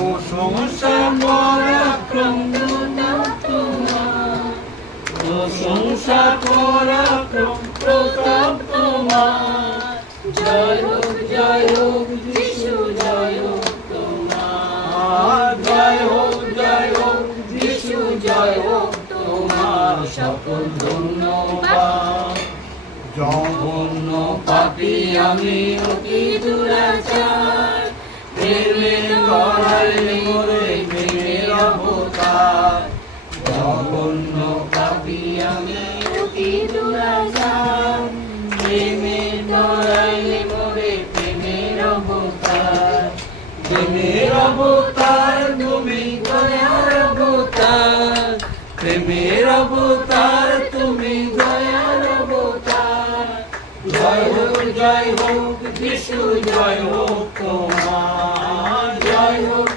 প্রশংসা পরাক্রম তোমার, প্রশংসা পরাক্রম প্রতাপ তোমার। জয় হোক যিশু, জয় হোক তোমার, জয় হোক যিশু, জয় হোক তোমার। সকল ধন্যবাদ। জঘন্য পাপী আমি অতি দুরাচার, প্রেমের গড়ায় মোরে প্রেমের অবতার। জঘন্য পাপী আমি অতি দুরাচার, প্রেমের গড়ায় মোরে প্রেমের অবতার। প্রেমের অবতার তুমি, দয়ার অবতার, প্রেমের অবতার তুমি, দয়ার অবতার। জয় হোক যিশু, জয় হোক তোমার, জয় হোক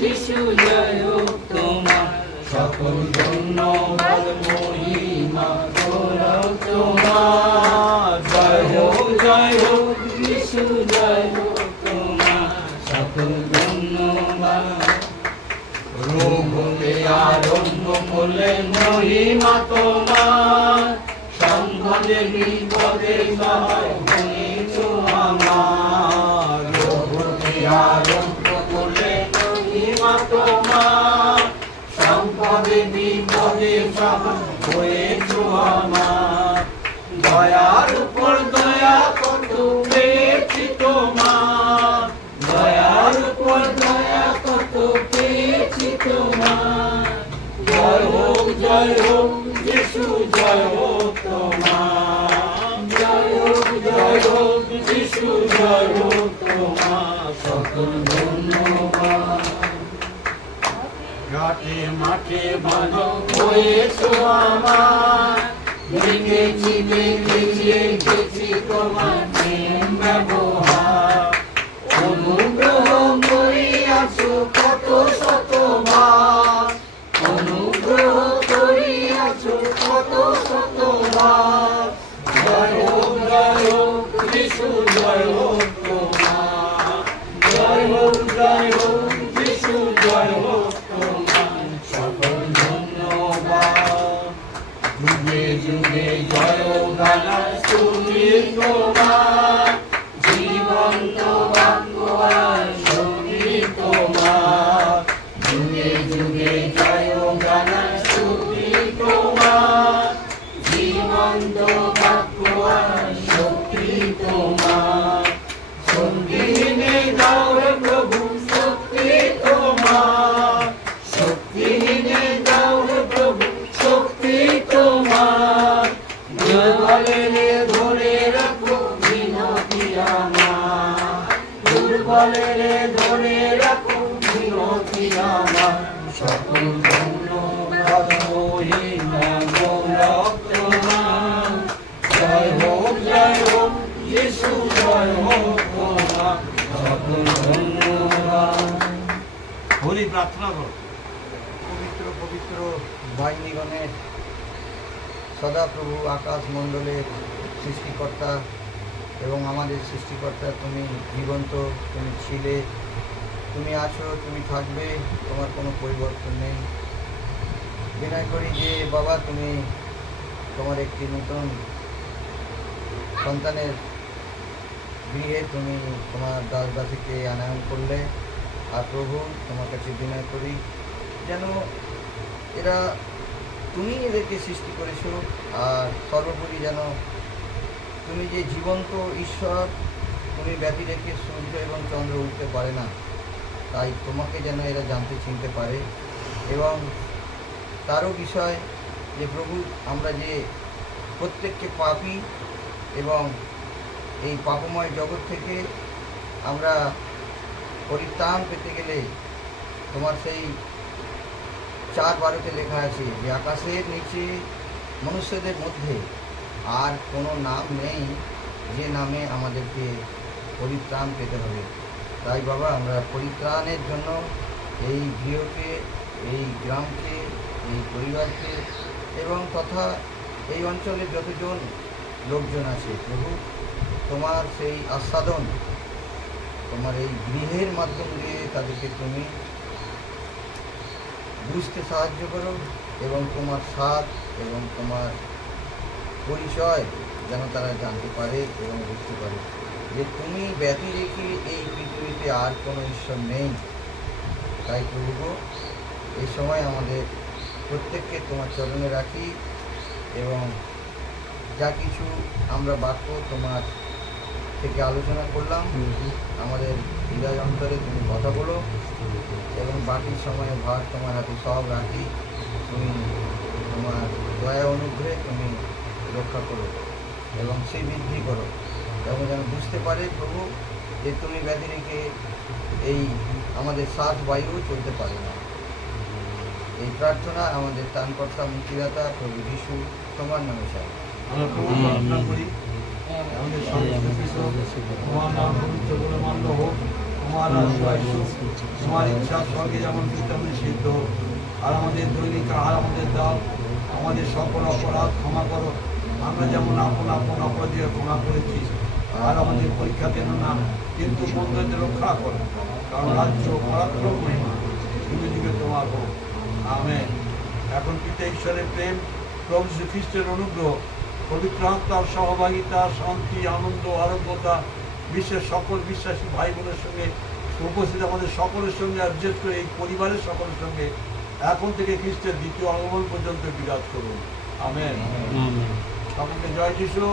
যিশু, জয় হোক তোমার। সকল ধন্যবাদ মহিমা গৌরব তোমার। জয় হোক যিশু, জয় হোক তোমার। সকল ধন্যবাদ। রোগ হতে আরম্ভ করলে মহিমা তোমার, সম্পদে বিপদে সহায় হয়েছো আমার। রোগ হতে আরম্ভ করলে মহিমা তোমার, সম্পদে বিপদে সহায় হয়েছো আমার। দয়ার উপর দয়া কত পেয়েছি তোমার, দয়ার উপর দয়া কত পেয়েছি তোমার। জয় হোক যিশু, জয় হোক তোমার, জয় হোক যিশু, জয় হোক তোমার। সকল ধন্যবাদ। ঘাটে মাঠে ভালো হয়েছো আমার, দেখেছি তোমার প্রেম ব্যবহার। অনুগ্রহ করিয়াছো কত শতবার, অনুগ্রহ করিয়াছো কত শতবার। জয় হোক যিশু, জয় হোক তোমার, জয় হোক যিশু, জয় হোক তোমার। সকল ধন্যবাদ। যুগে যুগে জয় গানা শুনি তোমার, জীবন্ত বাক্য আর শুনি তোমার। যুগে যুগে জয় গানা শুনি তোমার, জীবন্ত বাক্য আর শক্তি তোমার। সঙ্গীনে দাও হে প্রভু শক্তি তোমার, শক্তিহীনে দাও হে প্রভু শক্তি তোমার। দুর্বলেরে ধরে রাখো মিনতি আমার, দুর্বলেরে ধরে রাখো মিনতি আমার। সকল ধন্যবাদ মহিমা গৌরব তোমার। জয় হোক যিশু, জয় হোক তোমার। সকল ধন্যবাদ। হরি প্রার্থনা করো। পবিত্র পবিত্র বাহিনীগণের সদাপ্রভু আকাশ মণ্ডলের সৃষ্টিকর্তা এবং আমাদের সৃষ্টিকর্তা, তুমি জীবন্ত, তুমি ছিলে, তুমি আছো, তুমি থাকবে, তোমার কোনো পরিবর্তন নেই। বিনয় করি যে বাবা, তুমি তোমার একটি নতুন সন্তানের গৃহে তুমি তোমার দাসদাসীকে আনয়ন করলে। আর প্রভু, তোমার কাছে বিনয় করি যেন এরা, তুমি এদেরকে সৃষ্টি করেছো, আর সর্বোপরি যেন তুমি যে জীবন্ত ঈশ্বর, তুমি ব্যতি রেখে সূর্য এবং চন্দ্র উঠতে পারে না, তাই তোমাকে যেন এরা জানতে চিনতে পারে। এবং তারও বিষয় যে প্রভু, আমরা যে প্রত্যেককে পাপী এবং এই পাপময় জগৎ থেকে আমরা পরিত্রাণ পেতে গেলে তোমার সেই 4:12 লেখা আছে যে আকাশের নিচে মনুষ্যদের মধ্যে আর কোনো নাম নেই যে নামে আমাদেরকে পরিত্রাণ পেতে হবে। তাই বাবা, আমরা পরিত্রাণের জন্য এই গৃহকে, এই গ্রামকে, এই পরিবারকে এবং তথা এই অঞ্চলে যতজন লোকজন আছে প্রভু, তোমার সেই আস্বাদন তোমার এই গৃহের মাধ্যম দিয়ে তাদেরকে তুমি বুঝতে সাহায্য করো, এবং তোমার স্বাদ এবং তোমার পরিচয় যেন তারা জানতে পারে এবং বুঝতে পারে যে তুমি ব্যতি রেখে এই পৃথিবীতে আর কোনো ঈশ্বর নেই। তাই প্রভু গো, এই সময় আমাদের প্রত্যেককে তোমার চরণে রাখি, এবং যা কিছু আমরা বাক্য তোমার থেকে আলোচনা করলাম, আমাদের হৃদয় অন্তরে তুমি কথা বলো, এবং বাকি সময়ে ভার তোমার হাতে সব রাখি। তুমি তোমার দয়া অনুগ্রহে তুমি রক্ষা করো এবং সেই বৃদ্ধি করো, এবং যেন বুঝতে পারে প্রভু যে তুমি ব্যাধি রেখে এই আমাদের শ্বাস বায়ু চলতে পারে না। এই প্রার্থনা আমাদের ত্রাণকর্তা মুক্তিদাতা প্রভু যিশু তোমার নামে চাই। আমরা প্রভু প্রার্থনা করি, আমাদের সমস্ত কিছু তোমার নাম পবিত্র বলে মান্য হোক, তোমার রাজ্য আসুক, তোমার ইচ্ছা স্বর্গে যেমন তেমনি সিদ্ধ হোক। আর আমাদের দৈনিক আহার আমাদের দাও, আমাদের সকল অপরাধ ক্ষমা করো, আমরা যেমন আপন আপন অপরাধীকে ক্ষমা করেছি। আর আমাদের পরীক্ষা দেন না, কিন্তু বন্ধুদের রক্ষা করো, কারণ রাজ্য পরাক্রম মহিমা যুগে যুগে তোমার হোক, আমেন। এখন পিতা ঈশ্বরের প্রেম, প্রভু যীশু খ্রিস্টের অনুগ্রহ, পবিত্র আত্মার সহভাগিতা, শান্তি, আনন্দ, আরোগ্যতা বিশ্বের সকল বিশ্বাসী ভাই বোনের সঙ্গে উপস্থিত আমাদের সকলের সঙ্গে, আর বিশেষ করে এই পরিবারের সকলের সঙ্গে এখন থেকে খ্রিস্টের দ্বিতীয় আগমন পর্যন্ত বিরাজ করুন, আমেন। সকলকে জয় যিশু।